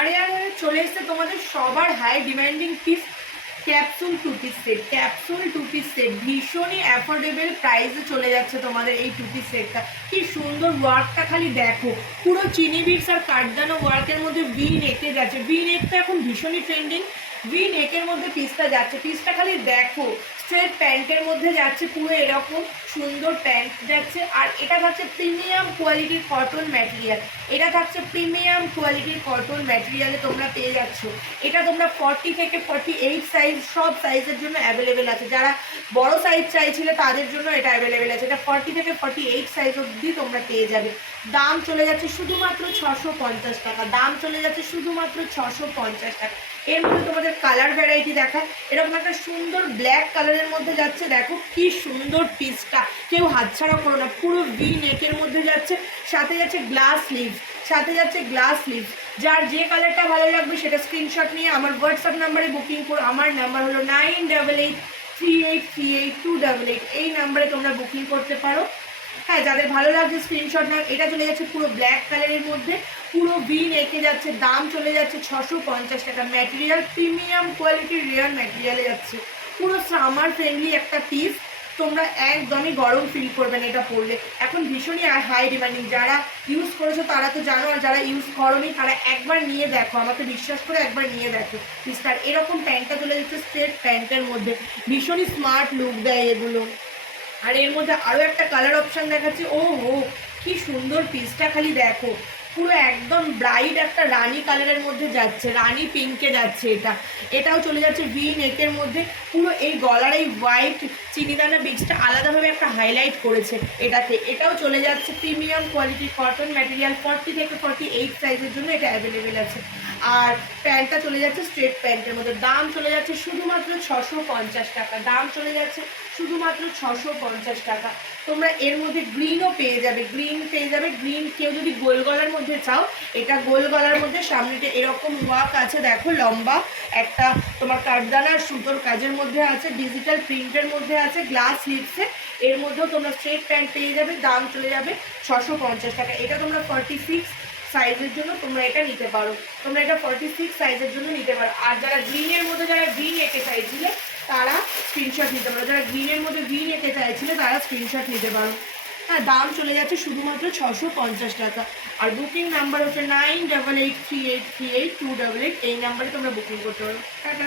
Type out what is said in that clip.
আরে আরে চলে এসছে তোমাদের সবার high demanding piece capsule two piece set. Capsule two piece set ভীষণই অ্যাফোর্ডেবল প্রাইসে চলে যাচ্ছে তোমাদের এই টু পিস সেটটা। কি সুন্দর ওয়ার্কটা খালি দেখো, পুরো চিনি বিটস আর কাঠদানো ওয়ার্কের মধ্যে ভি নেকে যাচ্ছে। ভি নেকটা এখন ভীষণই ট্রেন্ডিং। ভি নেকের মধ্যে পিসটা যাচ্ছে, পিসটা খালি দেখো। স্ট্রেট প্যান্টের মধ্যে যাচ্ছে, পুরো এরকম সুন্দর প্যান্ট যাচ্ছে। আর এটা থাকছে প্রিমিয়াম কোয়ালিটির কটন ম্যাটেরিয়াল। এটা থাকছে প্রিমিয়াম কোয়ালিটির কটন ম্যাটেরিয়ালে তোমরা পেয়ে যাচ্ছ। এটা তোমরা 40 থেকে 48 সাইজ সব সাইজের জন্য অ্যাভেলেবেল আছে। যারা বড় সাইজ চাইছিলে তাদের জন্য এটা অ্যাভেলেবেল আছে। এটা 40 থেকে 48 সাইজ অবধি তোমরা পেয়ে যাবে। দাম চলে যাচ্ছে শুধুমাত্র 650 টাকা। দাম চলে যাচ্ছে শুধুমাত্র 650 টাকা। এর মধ্যে তোমাদের কালার ভ্যারাইটি দেখায়। এরকম একটা সুন্দর ব্ল্যাক কালারের মধ্যে যাচ্ছে, দেখো কি সুন্দর পিসটা, কেউ হাতছাড়া করো না। পুরো ভি নেকের মধ্যে যাচ্ছে, সাথে যাচ্ছে গ্লাস স্লিভস, সাথে যাচ্ছে গ্লাস স্লিভস। যার যে কালারটা ভালো লাগবে সেটা স্ক্রিনশট নিয়ে আমার হোয়াটসঅ্যাপ নাম্বারে বুকিং করো। আমার নাম্বার হলো 9883838288। এই নাম্বারে তোমরা বুকিং করতে পারো। হ্যাঁ, যাদের ভালো লাগছে স্ক্রিনশট নাও। এটা চলে যাচ্ছে পুরো ব্ল্যাক কালারের মধ্যে, পুরো ভি নেকে যাচ্ছে। দাম চলে যাচ্ছে 650 টাকা। ম্যাটেরিয়াল প্রিমিয়াম কোয়ালিটির রেয়ার ম্যাটেরিয়ালে যাচ্ছে। পুরো সামার ফ্রেন্ডলি একটা পিস, তোমরা একদমই গরম ফিল করবে না এটা পরলে। এখন ভীষণই হাই ডিমান্ডিং। যারা ইউজ করেছো তারা তো জানো, আর যারা ইউজ করোনি তারা একবার নিয়ে দেখো, আমাকে বিশ্বাস করে একবার নিয়ে দেখো পিসটার। এরকম প্যান্টটা চলে যাচ্ছে স্ট্রেট প্যান্টের মধ্যে, ভীষণই স্মার্ট লুক দেয় এগুলো। আর এর মধ্যে আরও একটা কালার অপশান দেখাচ্ছি। ও হো, কি সুন্দর পিসটা খালি দেখো, পুরো একদম ব্রাইট একটা রানি কালারের মধ্যে যাচ্ছে, রানি পিঙ্কে যাচ্ছে। এটাও চলে যাচ্ছে ভি নেকের মধ্যে। পুরো এই গলার এই হোয়াইট চিনিদানা বিটসটা আলাদাভাবে একটা হাইলাইট করেছে এটাকে। এটাও চলে যাচ্ছে প্রিমিয়াম কোয়ালিটির কটন ম্যাটেরিয়াল। 40 থেকে 48 সাইজের জন্য এটা অ্যাভেলেবেল আছে। আর প্যান্টটা চলে যাচ্ছে স্ট্রেট প্যান্টের মধ্যে। দাম চলে যাচ্ছে শুধুমাত্র 650 টাকা। দাম চলে যাচ্ছে শুধুমাত্র 650 টাকা। তোমরা এর মধ্যে গ্রিনও পেয়ে যাবে, গ্রিন পেয়ে যাবে। গ্রিন কেউ যদি গোল গলার মধ্যে চাও, এটা গোল গলার মধ্যে সামনেটা এরকম ওয়ার্ক আছে, দেখো লম্বা একটা তোমার কাঠদানার সুতোর কাজের মধ্যে আছে, ডিজিটাল প্রিন্টের মধ্যে আছে, গ্লাস স্লিভসে। এর মধ্যেও তোমরা স্ট্রেট প্যান্ট পেয়ে যাবে। দাম চলে যাবে 650 টাকা। এটা তোমরা 46 সাইজের জন্য তোমরা এটা নিতে পারো। তোমরা এটা 46 সাইজের জন্য নিতে পারো। আর যারা গ্রিনের মধ্যে যারা গ্রিন এঁকে চাইছিলে তারা স্ক্রিনশট নিতে পারো। যারা গ্রিনের মধ্যে গ্রিন এঁকে চাইছিলে তারা স্ক্রিনশট নিতে পারো। হ্যাঁ, দাম চলে যাচ্ছে শুধুমাত্র 650 টাকা। আর বুকিং নাম্বার হচ্ছে 9883838288। এই নাম্বারে তোমরা বুকিং করতে পারো। টাটা।